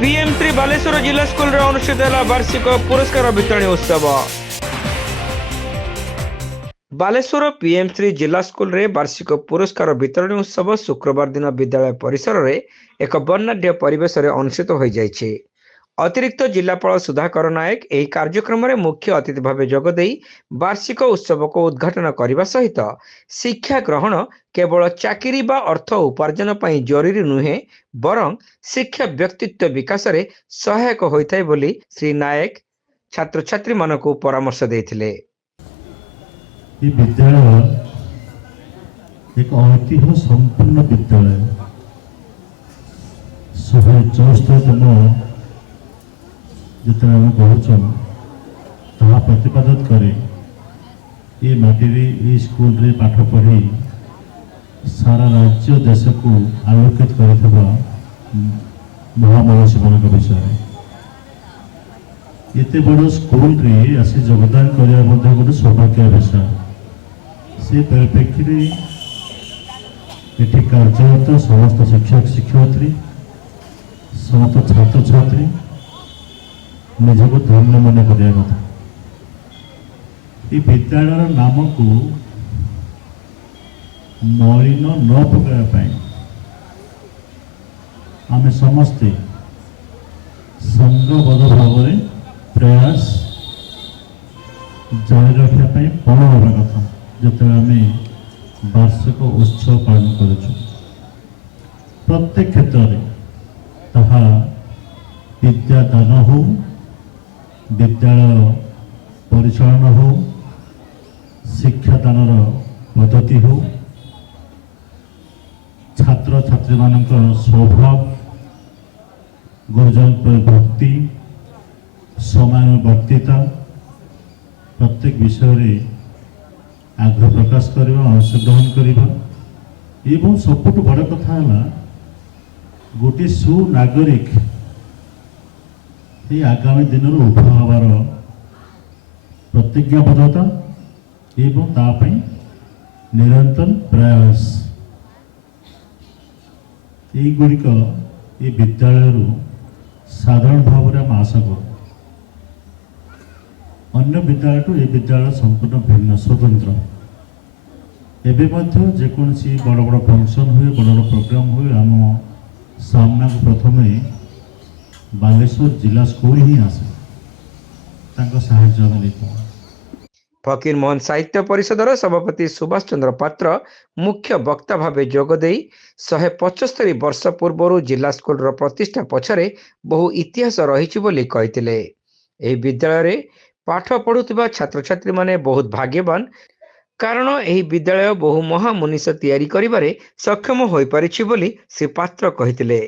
PM3 Baleshwar जिला school रे अनुष्ठित है वार्षिक पुरस्कार वितरण उत्सव। बालेश्वर PM3 जिला स्कूल रे वार्षिक पुरस्कार वितरण उत्सव शुक्रवार दिन विद्यालय परिसर रे एक वर्णाढ्य परिवेश रे अनुष्ठित हो जाइछे। अतिरिक्त जिलापाल सुधाकर नायक एही कार्यक्रम रे मुख्य अतिथि भावे जोगदेई वार्षिक उत्सव को उद्घाटन करने सहित शिक्षा ग्रहण केवल चाकरी बा अर्थ उपार्जन पई जरूरी नुहे बरं शिक्षा व्यक्तित्व विकास रे सहायक होइथाय बोली श्री नायक छात्र छात्री मानकु परामर्श देथिले। ये विद्यालय एक ऐतिह्य संपूर्ण विद्यालय 174तम जिते आम कहूँ ताहा प्रतिपादन करे ये माटी ये स्कूल रे पाठ पढ़ी सारा राज्य देश को आलोकित कर महामनीषी मान विषय एत बड़ स्कूल रे आसी योगदान करने गोटे सौभाग्य विषय से परिप्रेक्षी ये कार्यरत समस्त शिक्षक शिक्षयित्री समस्त छात्र छात्री निजको धन्य मन करा कथा ये विद्यालय नाम को मलिन न पकाइवाई आम समस्ते संगबद्ध भाव प्रयास जारी रखापी पण हवा कथा जो आम वार्षिक उत्सव पालन कर प्रत्येक क्षेत्र में ताहा विद्यादान हो विद्यालय परिचालन हो शिक्षादान पद्धति हो छात्र छात्री मान स्वभाव गुरुजन पर भक्ति समानुवर्तिता प्रत्येक विषय आग्रह प्रकाश करवा अंशग्रहण करवा एवं सबुठ बड़ कथा है गोटे सुनागरिक ये आगामी दिन में उभ हबार प्रतिज्ञाबद्धता एवं तापई निरंतर प्रयास युड़िक ये विद्यालय साधारण भाव में आम आशा कर अन्य विद्यालय तो ये विद्यालय संपूर्ण भिन्न स्वतंत्र एवं जेकोसी बड़ बड़ फंक्शन हुए बड़ बड़ प्रोग्राम हुए आम सामना को प्रथम बालेश्वर जिला स्कूल ही आसे फकीर मोहन साहित्य परिषदर सभापति सुभाष चंद्र पात्र मुख्य वक्ता भावे जोगदेई 175 वर्ष पूर्व जिला स्कूल प्रतिष्ठा पछरे बहु इतिहास रही बोली कहिथिले। एही विद्यालय रे पाठ पढ़ुथिबा छात्र छात्री माने बहुत भाग्यवान कारण एही विद्यालय बहु महामुनिष तैयारी करिबारे सक्षम होई परिछि बोली श्री पात्र कहिथिले।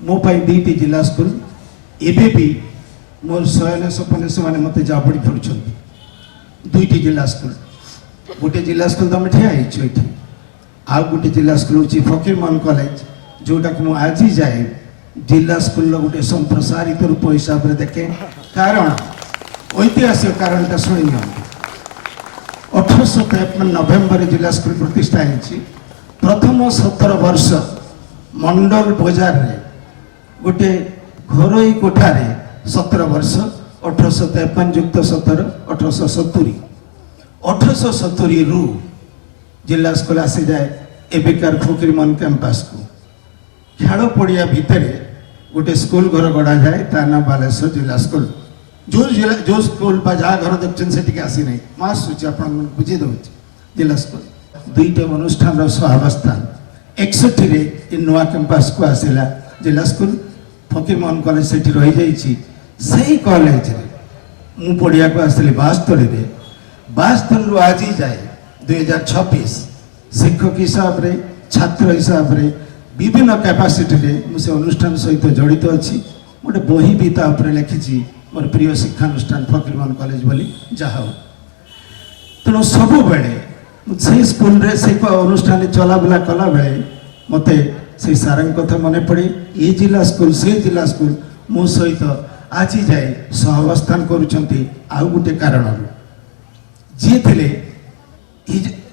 मो पाई दीटी जिला स्कूल एबे भी मोर शयन सपन से माने मते जाबड़ी धरछन दुईटी जिला स्कूल गोटे जिला स्कूल तो ठिया होती आ गोटे जिला स्कूल हूँ फकीर मोहन कॉलेज जोटा कि मुझे आज जाए जिला स्कूल गोटे संप्रसारित रूप हिसाब से देखे कारण ऐतिहासिक कारणटा शुणी 1853 नवेम्बर जिला स्कूल प्रतिष्ठा होती प्रथम 17 वर्ष मंडल बजार रे गोटे घरोई कोठारे 17 वर्ष 1853 युक्त 17 1870 1870 रु जिला स्कूल आसी जाए एबिकार फकीर मोहन कैंपस को खेल पड़िया भितर गोटे स्कूल घर गढ़ा जाए ता ना बालेश्वर जिला स्कूल जो स्कूल बा जहाँ घर देखते से आसी नहीं मास बुझे दे जिला स्कूल दुईटा अनुष्ठान सहावस्थान 61 रे नुआ कैंपस को आसला जिला स्कूल फकीर मोहन कॉलेज से रही जाइए कॉलेज मु पढ़िया को आसली 72 रु आज जाए 2026 शिक्षक हिसाब रे छात्र हिसाब रे विभिन्न कैपासिटी रे मुझे अनुष्ठान सहित जड़ित अच्छी गोटे बही भी लिखी मोर प्रिय शिक्षानुष्ठान फकीर मोहन कॉलेज बोली जहाँ तेणु सब बेले से स्कूल रे से अनुष्ठान चलाबुला कला बेले मते से सारा कथा मन पड़े ये जिला स्कूल से जिला स्कूल मो सहित आज जाए सहावस्थान करुँच आउ गोटे कारण जी थे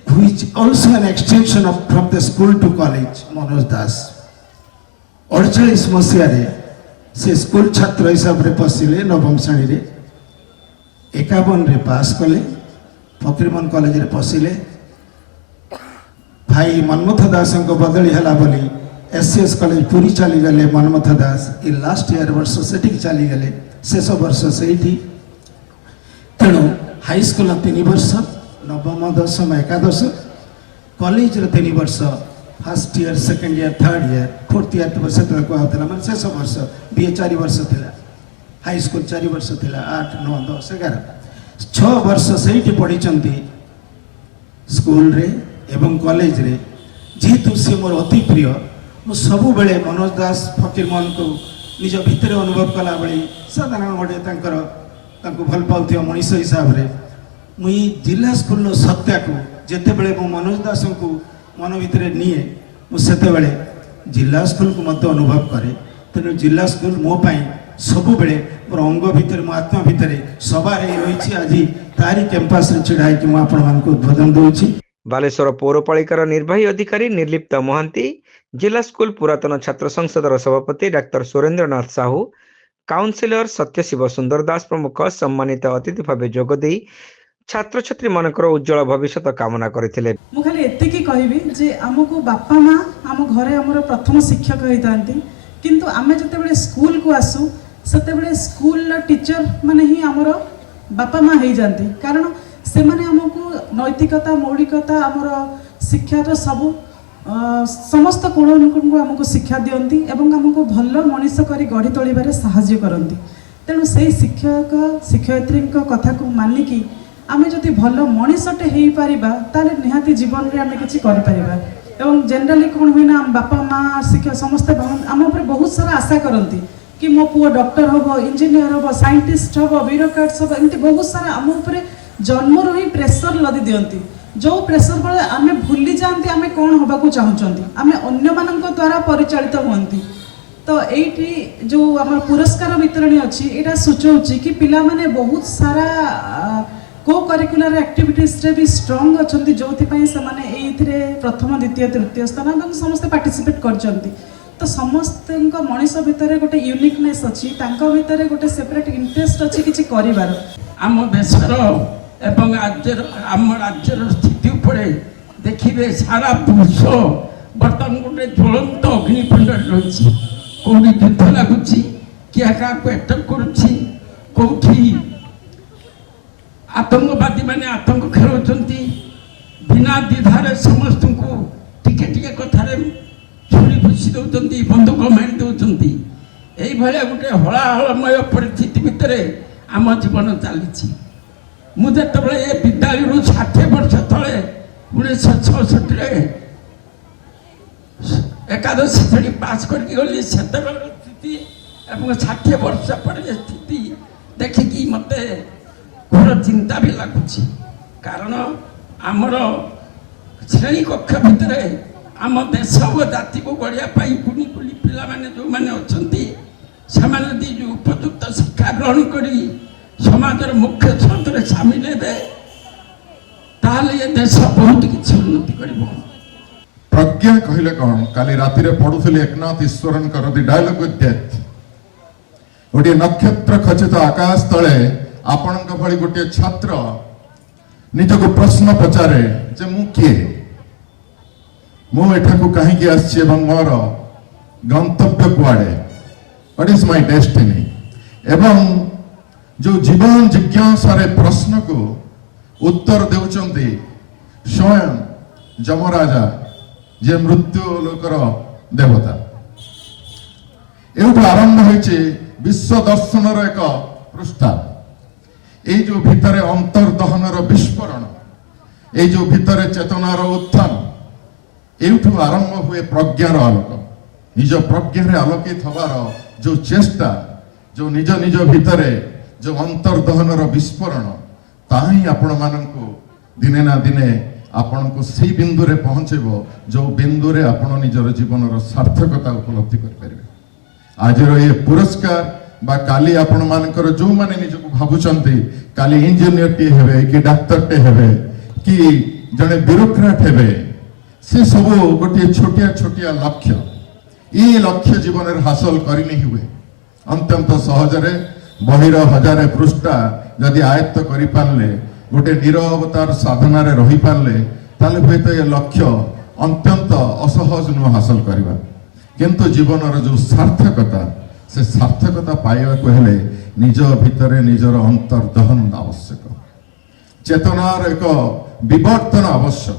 which also an extension of from the school to college Manoj दास 48 मसीह से स्कूल छात्र हिसाब रे पशिले नवम श्रेणी रे 51 रे पास कले फकीरमोहन कॉलेज रे पशिले भाई मनमथ दास को बदली हला बोली एससीएस कॉलेज पूरी चली गले मनमथ दास ई लास्ट ईयर वर्ष सेठी चली गले शेष वर्ष सेठी तेणु हाई स्कूल 3 वर्ष नवम दशम एकादश कॉलेज रे 3 वर्ष first year second year third year fourth year तो वर्ष तक आउतला माने शेष वर्ष बीए 4 वर्ष थिला हाई स्कूल 4 वर्ष थिला 8 9 10 11 6 वर्ष सेठी पढ़ी स्कूल रे एवं कॉलेज रे जेहेतु सी मोर अति प्रिय मु सबु बेले मनोज दास फकीरमोहन को निज भितर अनुभव कला बेले साधारण गोटे तांको भल पाउथिया मनीष हिसाब रे मुई जिला स्कूल रो सत्या को जेते बेले मु मनोज दास को मन भितर निए मु सेते बेले जिला स्कूल को मत अनुभव करे तेणु जिला स्कूल मो पाई सबु बेले मोर अंग भितर मो आत्मा भितर सवार रही आज तारी कैंपस रे छिड़ा कि मु आपण मान को उद्बोधन दूची। बालेश्वर पौरपालिकार निर्वाही अधिकारी निर्लिप्त महांती, जिला स्कूल पुरातन छात्र संसदर सभापति डाक्टर सुरेंद्रनाथ साहू, काउंसिलर सत्यशिव सुंदर दास प्रमुख सम्मानित अतिथि भाव जोगदे छात्र छात्री मानकर उज्जवल भविष्य कामना करथिले। मु खाली एतिकी कहबी जे हमको बापा माँ आम घरे हमर प्रथम शिक्षक होइतांती किंतु आमे जतेबेले स्कूल को आसु सेतेबेले स्कूल टीचर माने ही हमर बापा माँ हो जाती कारण से माने हमको नैतिकता मौलिकता आमर शिक्षार सबू समस्त कोण अनुकोण को आमको शिक्षा दियंती एवं आमको भल मनीष करी गढ़ी तोलिबारे साहाय्य करती तेणु से शिक्षक शिक्षयित्री कथा को मानिकी आमे जदि भल मनीषटे हो पारिबा ताले निहाती जीवन रे आमे किछि करि परिबा एवं जनरली कौन हुए ना बापा माँ शिक्षक समस्ते आम उपर बहुत सारा आशा करती कि मो पुओ डॉक्टर हम इंजीनियर हम साइंटिस्ट हम ब्यूरोक्रेट्स हम एमती बहुत सारा आम उपर जन्मरू ही प्रेसर लदी दियंती जो प्रेसर बळे आमे भूली जाती आमे कौन होबाकू चाहूचंती आमे अन्य मानक द्वारा परिचालित होती तो एठी जो आम पुरस्कार वितरणी अच्छी एटा सूचौची कि पिला माने बहुत सारा को करिकुलर एक्टिविटीज रे भी स्ट्रांग अछंती जोथि पई से माने एथिरे प्रथम द्वितीय तृतीय स्थान एवं समस्त पार्टिसिपेट करचंती तो समस्त मनीष भितर गोटे यूनिकनेस अच्छी तांको भितर गोटे सेपरेट इंटरेस्ट अच्छी किछि करिवार आम देशर एवं आम राज्यर स्थिति उपरे देखिए सारा विश्व बर्तमान गोटे ज्वलंत अग्निकुंड रही कौटी युद्ध लगुच किए क्या अटक करोटी आतंकवादी मैंने आतंक खेलुंट बिना द्विधारे समस्त को टिके टिके कथार छुरी भूसी दौरान बंदूक मारी दौरान यही गोटे हलाहलमय परिस्थिति भितर आम जीवन चली मुझे ये विद्यालय 60 वर्ष तले 1966 एकादश श्रेणी पास करके गली से स्थिति 60 वर्ष पर स्थिति देखिकी मत घोर चिंता भी लगुच कारण आमर श्रेणी कक्ष भितर आम देश और जाति को गढ़ाई पुणी पुणी पिला माने जो माने अच्छी से जो उपयुक्त शिक्षा ग्रहण करी समाजर मुख्य छंत्र सामिल हे ताले ये देश बहुत किसी उन्नति करिवो। प्रज्ञा कहले कौन काली राति रे पढ़ुथले एकनाथ ईश्वरन कर दि डायलॉग विथ डेथ गोटे नक्षत्र खचित आकाश तले आपणक भली गोटे छात्र निजको प्रश्न पचारे जे मु किए मु एठाकू कहीं आसी एवं मोर गंतव्य कुआड़े व्हाट इज माय डेस्टिनी एवं जो जीवन जिज्ञासा प्रश्न को उत्तर देउचंती स्वयं जमराजा जे मृत्यु लोकर देवता एवं आरंभ होइছে विश्व दर्शन एक पृष्ठा এই जो भितर अंतर्दहनर विस्फोरण এই जो भितर चेतनार उत्थान एठू आरंभ हुए प्रज्ञार आलोक निज प्रज्ञार आलोकित हबार जो चेष्टा जो निज निज भितर जो अंतर्दहनर विस्फोरण ताही आपण मानकु दिने ना दिने आपण को सही बिंदु रे पहुंचेबो जो बिंदु रे आपण निजर जीवनर सार्थकता उपलब्धि कर परिबे। आजर ये पुरस्कार बा काली आपण मानकर जो माने निजको भाबुचंती काली इंजीनियर टे हेबे कि डॉक्टर टे हेबे कि जने ब्यूरोक्रेट हेबे से सब गोटे छोटिया छोटिया लक्ष्य ये लक्ष्य जीवन रे हासिल करि नहीं हुए ଅତ୍ୟନ୍ତ ସହଜରେ ବହିର 1000 ପୃଷ୍ଠା ଯଦି ଆୟତ୍ତ କରିପାରିଲେ ଗୋଟେ ନିରବତାର ସାଧନାରେ ରହିପାରିଲେ ତାହେଲେ ହୁଏତ ଏ ଲକ୍ଷ୍ୟ ଅତ୍ୟନ୍ତ ଅସହଜ ନୁହେଁ ହାସଲ କରିବା। କିନ୍ତୁ ଜୀବନର ଯେଉଁ ସାର୍ଥକତା ସେ ସାର୍ଥକତା ପାଇବାକୁ ହେଲେ ନିଜ ଭିତରେ ନିଜର ଅନ୍ତର୍ଦହନ ଆବଶ୍ୟକ। ଚେତନାର ଏକ ବିବର୍ତ୍ତନ ଆବଶ୍ୟକ।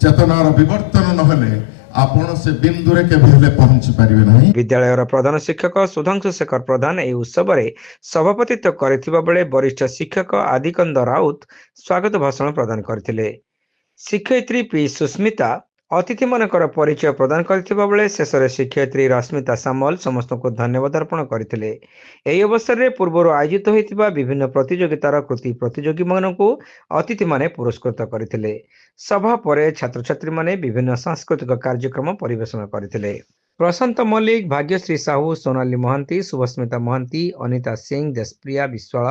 ଚେତନାର ବିବର୍ତ୍ତନ ନହେଲେ ଆପଣ ସେ ବିନ୍ଦୁରେ କେବେ ହେଲେ ପହଞ୍ଚି ପାରିବେ ନାହିଁ। ବିଦ୍ୟାଳୟର ପ୍ରଧାନ ଶିକ୍ଷକ ସୁଧାଂଶୁ ଶେଖର ପ୍ରଧାନ ଏହି ଉତ୍ସବରେ ସଭାପତିତ୍ୱ କରିଥିବା ବେଳେ ବରିଷ୍ଠ ଶିକ୍ଷକ ଆଦିକନ୍ଦ ରାଉତ ସ୍ୱାଗତ ଭାଷଣ ପ୍ରଦାନ କରିଥିଲେ। ଶିକ୍ଷୟିତ୍ରୀ ପି ସୁସ୍ମିତା ଅତିଥିମାନଙ୍କର ପରିଚୟ ପ୍ରଦାନ କରିଥିବା ବେଳେ ଶେଷରେ ଶିକ୍ଷୟିତ୍ରୀ ରଶ୍ମିତା ସାମଲ ସମସ୍ତଙ୍କୁ ଧନ୍ୟବାଦ ଅର୍ପଣ କରିଥିଲେ। ଏହି ଅବସରରେ ପୂର୍ବରୁ ଆୟୋଜିତ ହୋଇଥିବା ବିଭିନ୍ନ ପ୍ରତିଯୋଗିତାର କୃତି ପ୍ରତିଯୋଗୀମାନଙ୍କୁ ଅତିଥିମାନେ ପୁରସ୍କୃତ କରିଥିଲେ। ସଭା ପରେ ଛାତ୍ରଛାତ୍ରୀମାନେ ବିଭିନ୍ନ ସାଂସ୍କୃତିକ କାର୍ଯ୍ୟକ୍ରମ ପରିବେଷଣ କରିଥିଲେ। ପ୍ରଶାନ୍ତ ମଲ୍ଲିକ, ଭାଗ୍ୟଶ୍ରୀ ସାହୁ, ସୋନାଲି ମହାନ୍ତି, ଶୁଭସ୍ମିତା ମହାନ୍ତି, ଅନିତା ସିଂ, ଦେଶପ୍ରିୟା ବିଶ୍ୱାଳ,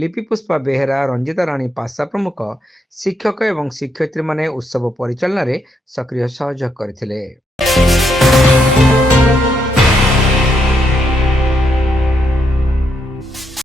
ଲିପି ପୁଷ୍ପା ବେହେରା, ରଞ୍ଜିତା ରାଣୀ ପାସା ପ୍ରମୁଖ ଶିକ୍ଷକ ଏବଂ ଶିକ୍ଷୟିତ୍ରୀମାନେ ଉତ୍ସବ ପରିଚାଳନାରେ ସକ୍ରିୟ ସହଯୋଗ କରିଥିଲେ।